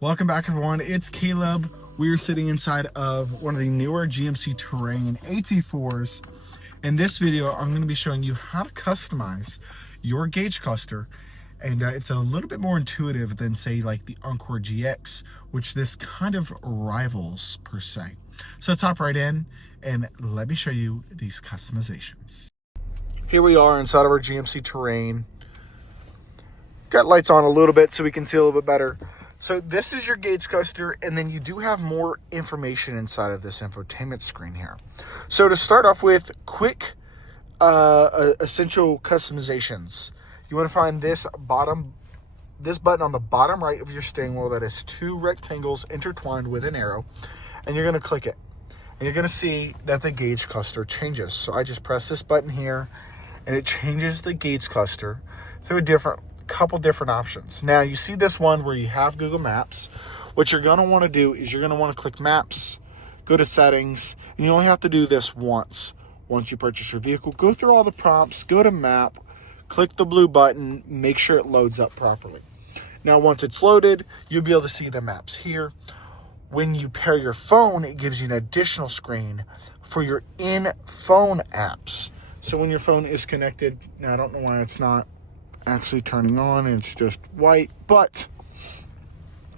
Welcome back, everyone. It's Caleb. We are sitting inside of one of the newer GMC Terrain AT4s. In this video, I'm going to be showing you how to customize your gauge cluster, and it's a little bit more intuitive than, say, like the Encore GX, which this kind of rivals per se. So let's hop right in and let me show you these customizations. Here we are inside of our GMC Terrain. Got lights on a little bit so we can see a little bit better. So this is your gauge cluster, and then you do have more information inside of this infotainment screen here. So to start off with, quick essential customizations. You want to find this button on the bottom right of your steering wheel that is two rectangles intertwined with an arrow, and you're going to click it. And you're going to see that the gauge cluster changes. So I just press this button here, and it changes the gauge cluster through a couple different options. Now you see this one where you have Google Maps. What you're going to want to do is you're going to want to click Maps, go to Settings, and you only have to do this once you purchase your vehicle. Go through all the prompts, go to Map, click the blue button, make sure it loads up properly. Now once it's loaded, you'll be able to see the maps here. When you pair your phone, it gives you an additional screen for your in-phone apps. So when your phone is connected, now I don't know why it's not actually turning on, it's just white, but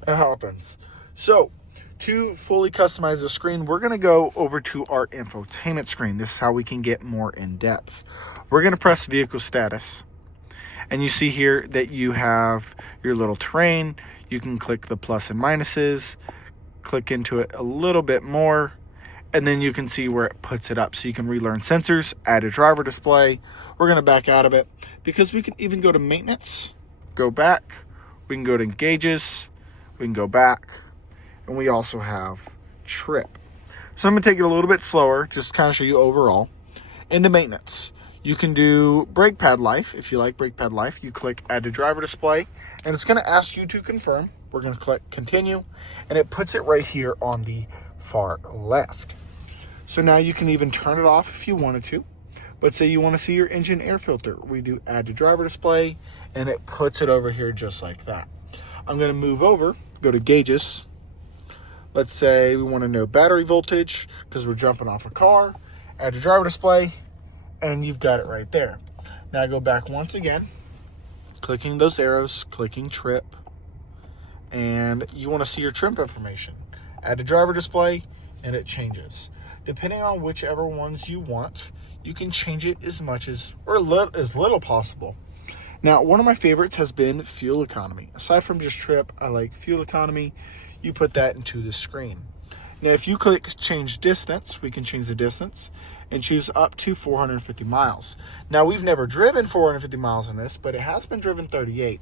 it happens. So to fully customize the screen, we're going to go over to our infotainment screen. This is how we can get more in depth. We're going to press vehicle status, and you see here that you have your little terrain. You can click the plus and minuses, click into it a little bit more, and then you can see where it puts it up. So you can relearn sensors, add a driver display. We're going to back out of it because we can even go to maintenance, go back. We can go to gauges, we can go back, and we also have trip. So I'm going to take it a little bit slower, just to kind of show you overall. Into maintenance, you can do brake pad life. If you like brake pad life, you click add to driver display, and it's going to ask you to confirm. We're going to click continue, and it puts it right here on the far left. So now you can even turn it off if you wanted to. But say you want to see your engine air filter, we do add to driver display, and it puts it over here just like that. I'm going to move over, go to gauges. Let's say we want to know battery voltage because we're jumping off a car. Add to driver display, and you've got it right there. Now I go back once again, clicking those arrows, clicking trip, and you want to see your trip information. Add to driver display, and it changes. Depending on whichever ones you want, you can change it as much as, or as little possible. Now, one of my favorites has been fuel economy. Aside from just trip, I like fuel economy. You put that into the screen. Now, if you click change distance, we can change the distance and choose up to 450 miles. Now, we've never driven 450 miles in this, but it has been driven 38.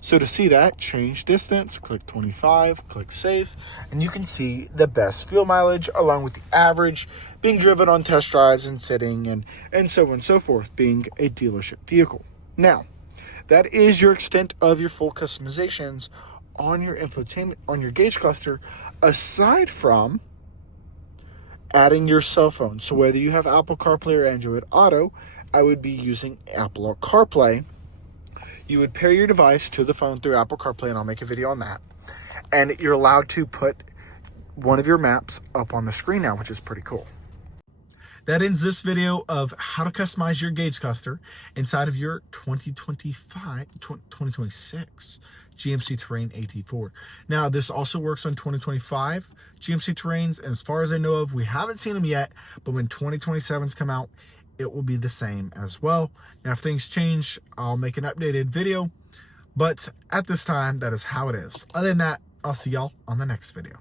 So to see that, change distance, click 25, click save, and you can see the best fuel mileage along with the average being driven on test drives and sitting and so on and so forth, being a dealership vehicle. Now, that is your extent of your full customizations on your infotainment, on your gauge cluster, aside from adding your cell phone. So whether you have Apple CarPlay or Android Auto, I would be using Apple CarPlay. You would pair your device to the phone through Apple CarPlay, and I'll make a video on that. And you're allowed to put one of your maps up on the screen now, which is pretty cool. That ends this video of how to customize your gauge cluster inside of your 2026 GMC Terrain AT4. Now, this also works on 2025 GMC Terrains, and as far as I know of, we haven't seen them yet, but when 2027s come out, it will be the same as well. Now, if things change, I'll make an updated video, but at this time, that is how it is. Other than that, I'll see y'all on the next video.